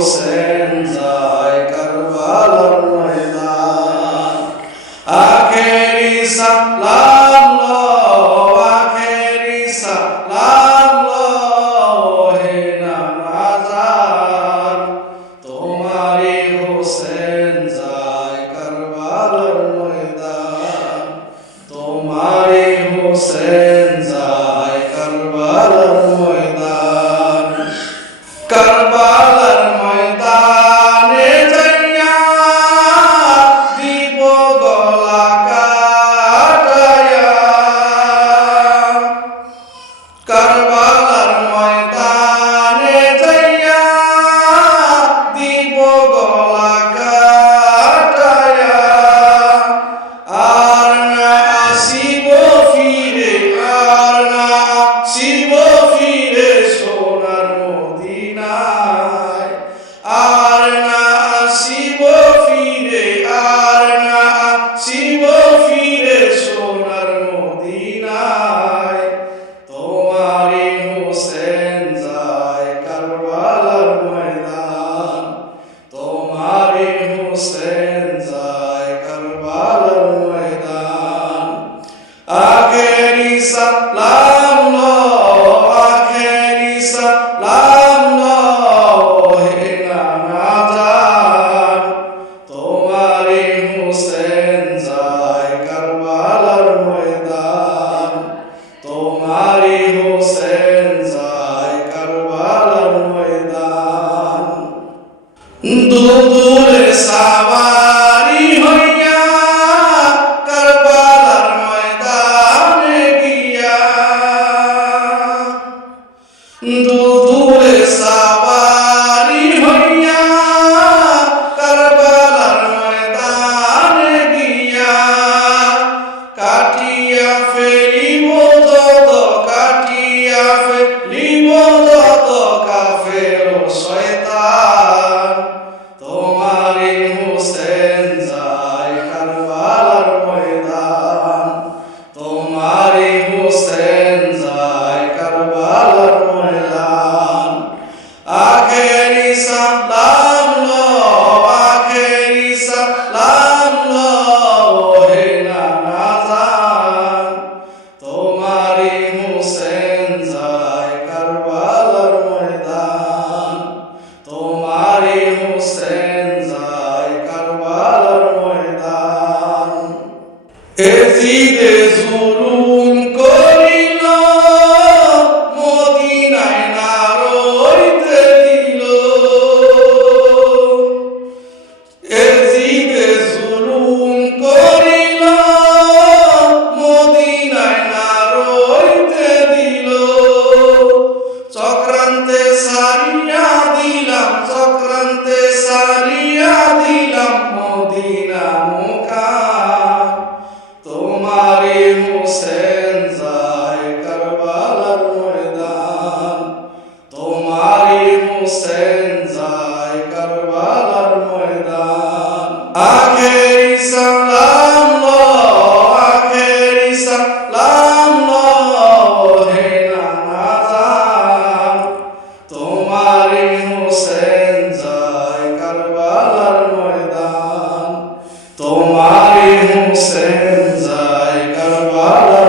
হোসেন যায় কারবালার ময়দান। আখেরি সালাম লো আখেরি সালাম লো হে নামাজান। তোমারি হোসেন যায় কারবালার ময়দান। তোমারি হোসেন Karma হোসেন যায় কারবালার ময়দান আখেরি সালাম লো আখেরি সালাম লো হে নানা জান তোমারে হোসেন যায় কারবালার ময়দান তোমারে হোসেন যায় কারবালার ময়দান দুদূর solo হোসেন যায় কারবালা